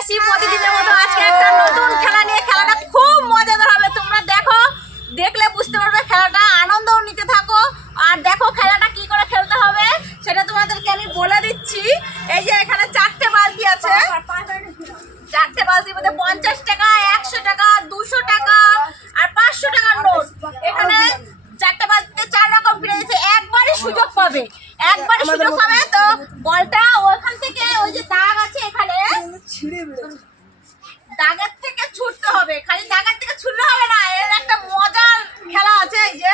এসেছি প্রতিদিনের মতো আজকে একটা নতুন খেলা নিয়ে। খেলাটা খুব মজাদার হবে, তোমরা দেখো, দেখলে বুঝতে পারবে খেলাটা। আনন্দও নিতে থাকো আর দেখো খেলাটা কি করে খেলতে হবে সেটা তোমাদেরকে আমি বলে দিচ্ছি। এই যে এখানে 4টে বালতি আছে, 4টে বালতির মধ্যে 50 টাকা, 100 টাকা, 200 টাকা আর 500 টাকার নোট। এখানে 4টে বালতিতে 4 রকম প্রাইজ আছে। একবারই সুযোগ পাবে, একবারই সুযোগ পাবে। তো বলটা ওখান থেকে ওই যে দাগ আছে এখানে, দাগের থেকে ছুটতে হবে। খালি দাগের থেকে ছুটলে হবে না, এর একটা মজার খেলা আছে। এই যে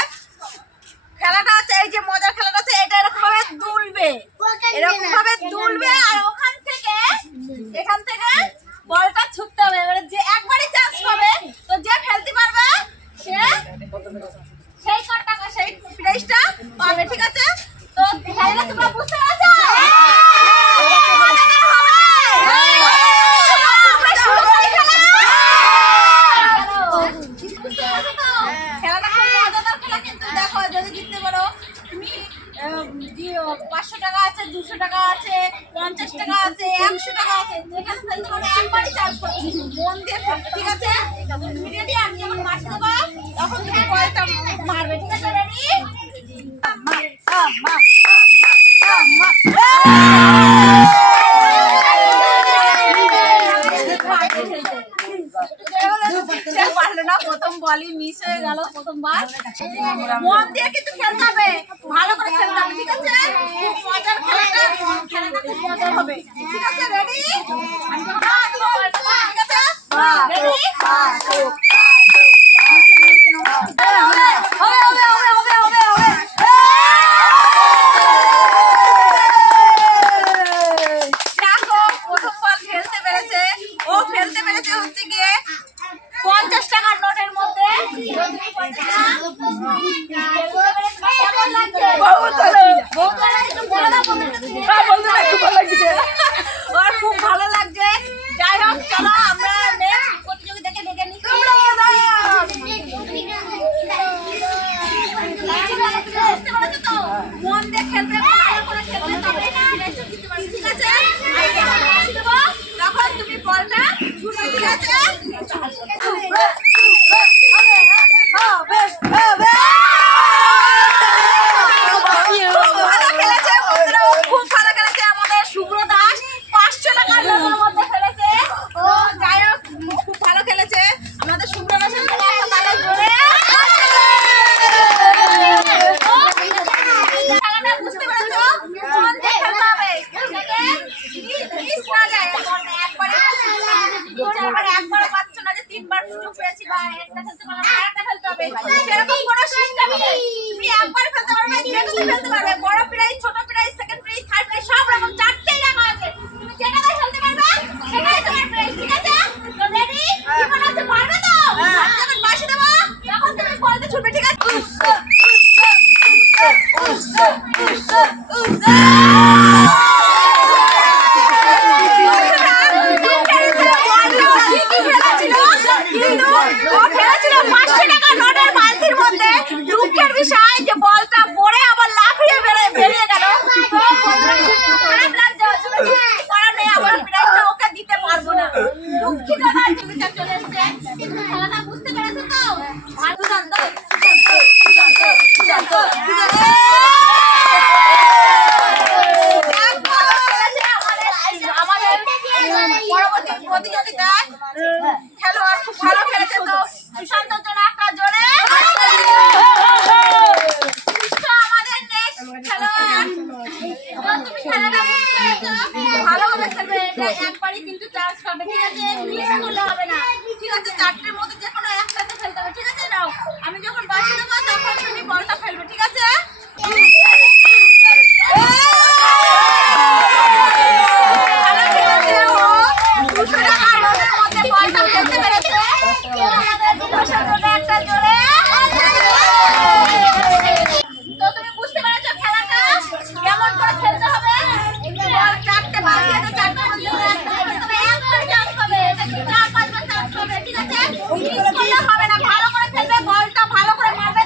খেলাটা আছে, এই যে মজার খেলাটা আছে, এটা এরকম ভাবে দুলবে, এরকম ভাবে দুলবে আর ওখান থেকে এখান থেকে বলটা ছুটতে হবে। এবারে যে একবারই চান্স পাবে, তো যে ফেলতে পারবে সে সেই টাকা, সেই প্রাইজটা পাবে। ঠিক আছে, তো খেলাটা তোমরা বুঝতে পারছো? খেলাটা খুব মজাদার খেলা, কিন্তু দেখো যদি জিততে পারো তুমি 500 টাকা আছে, 200 টাকা আছে, 50 টাকা আছে, 100 টাকা আছে, যেখানে ফেলতে পারো একবারই চান্স পাবে। মন দিয়ে ফেলবে, ঠিক আছে? ইমিডিয়েটলি আমি যখন মারতে দেবো তখন তুমি বলটা মারবে, ঠিক আছে? রেডি? পারলো না, প্রথম বলই মিস হয়ে গেল প্রথমবার। মন দিয়ে কিন্তু খেলতে হবে, ভালো করে খেলতে হবে, ঠিক আছে? খুব মজার খেলাটা, খেলাটা খুব মজার হবে, ঠিক আছে? রেডি? ঠিক আছে, রেডি? দেখো প্রথম বল খেলতে পেরেছে, ও খেলতে পেরেছে হচ্ছে গিয়ে 50 টাকার নোটের মধ্যে। ওর খুব ভালো লাগছে। যাই হোক, চলো আমরা নেক্সট প্রতিযোগিতাকে দেখে নিই। মন দিয়ে খেলবে, ভালো করে খেলবে, তবে জিততে পারবে, ঠিক আছে? তখন তুমি বলটা ছুটবে, ঠিক আছে? খেলোয়াড় খুব ভালো খেলেছে, তো সুশান্তর জন্য একটা জোরে। আমাদের নেক্সট খেলোয়াড়, তুমি খেলাটা ভালোভাবে খেলবে, এটা একবারই কিন্তু চান্স পাবে, ঠিক আছে? মিস করলে হবে না, ঠিক আছে? 4টের মধ্যে যে কোনো একটাতে ফেলতে হবে, ঠিক আছে? নাও, আমি যখন বাঁচি দেবো তখন তুমি বলটা ফেলবে, ঠিক আছে? তো তুমি বুঝতে পেরেছো খেলাটা কেমন করে খেলতে হবে? 4টে বালতি আছে, 4টার মধ্যে একবার চান্স পাবে, 4-5বার চান্স পাবে, ঠিক আছে? মিস করলে হবে না, ভালো করে খেলবে, বলটা ভালো করে মারবে।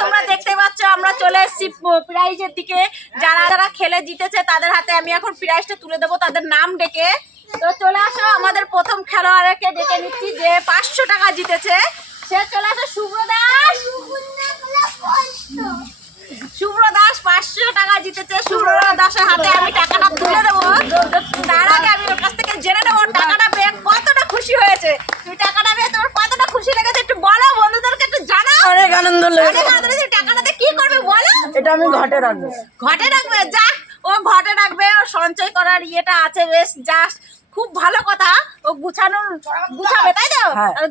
তোমরা দেখতে পাচ্ছ আমরা চলে এসেছি প্রাইজের দিকে। যারা যারা খেলে জিতেছে তাদের হাতে আমি এখন প্রাইজটা তুলে দেবো তাদের নাম ডেকে। তো চলে আসো, আমাদের প্রথম খেলোয়াড়কে ডেকে নিচ্ছি যে 500 টাকা জিতেছে। সে চলে আসো, শুভ্র দাস। শুভ্র দাস 500 টাকা জিতেছে। শুভ্র দাসের হাতে আমি টাকাটা তুলে দেবো। তার আগে আমি ওর কাছ থেকে জেনে নেবো টাকাটা পেয়ে কতটা খুশি হয়েছে। তুই টাকাটা পেয়ে তোর কতটা খুশি লেগেছে একটু বলো, বন্ধুদেরকে একটু জানাও। অনেক আনন্দ লেগেছে। টাকাটাতে কি করবে বলো? এটা আমি ঘটে রাখবো। ঘটে রাখবে? যাক, ও ঘটে রাখবে। ও সঞ্চয় করার ইয়েটা আছে বেশ, যাক খুব ভালো কথা। ও গুছাবে তাই তো?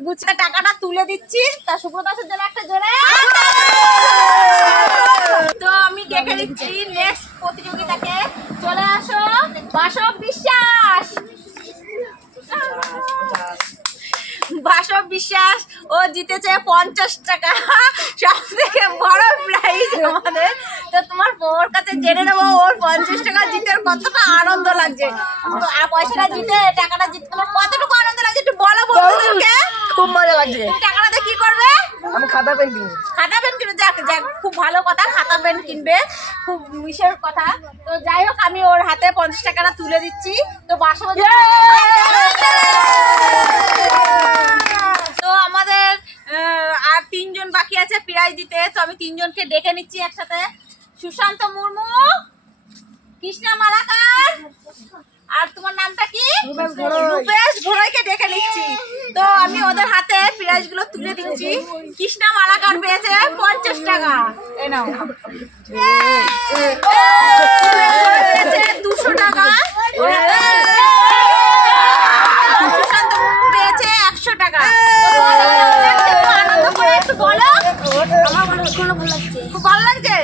গুছিয়ে টাকাটা তুলে দিচ্ছি। তা সুব্রতাসের জন্য একটা জোরে। তো আমি দেখে দিচ্ছি নেক্সট প্রতিযোগিতাকে। চলে আসো, বাসব বিশ্বাস। বাসব বিশ্বাস ও জিতেছে 50 টাকা, সব থেকে বড় প্রাইজ আমাদের। তো তোমার ওর কাছে জেনে নেবো ওর 50 টাকা জিতে কতটা আনন্দ লাগছে। আর পয়সাটা জিতে টাকাটা জিতে তোমার কতটুকু আনন্দ লাগছে একটু বলো বন্ধুদেরকে। খুব মজা লাগছে। টাকাটাতে কি করবে? আমি খাতা পেন কিনবো। খাতা পেন কিনবে? যাক যাক, খুব ভালো কথা, খাতা পেন কিনবে, খুব মিশের কথা। তো যাই হোক, আমি ওর হাতে 50 টাকাটা তুলে দিচ্ছি। তো বাসা তো আমাদের আর 3 জন বাকি আছে প্রাইজ দিতে। তো আমি 3 জনকে ডেকে নিচ্ছি একসাথে। সুশান্ত মুর্মু, কৃষ্ণা মালাকার, আর তোমার নামটা কি? রূপেশ ঘোড়াইকে ডেকে নিচ্ছি। তো আমি ওদের হাতে প্রাইজ গুলো তুলে দিচ্ছি। কৃষ্ণা মালাকার পেয়েছে 50 টাকা। এই নাও। পেয়েছে 200 টাকা। সুশান্ত মুর্মু পেয়েছে 100 টাকা। আনন্দ করে একটু বলো। আমার খুব ভালো লাগছে।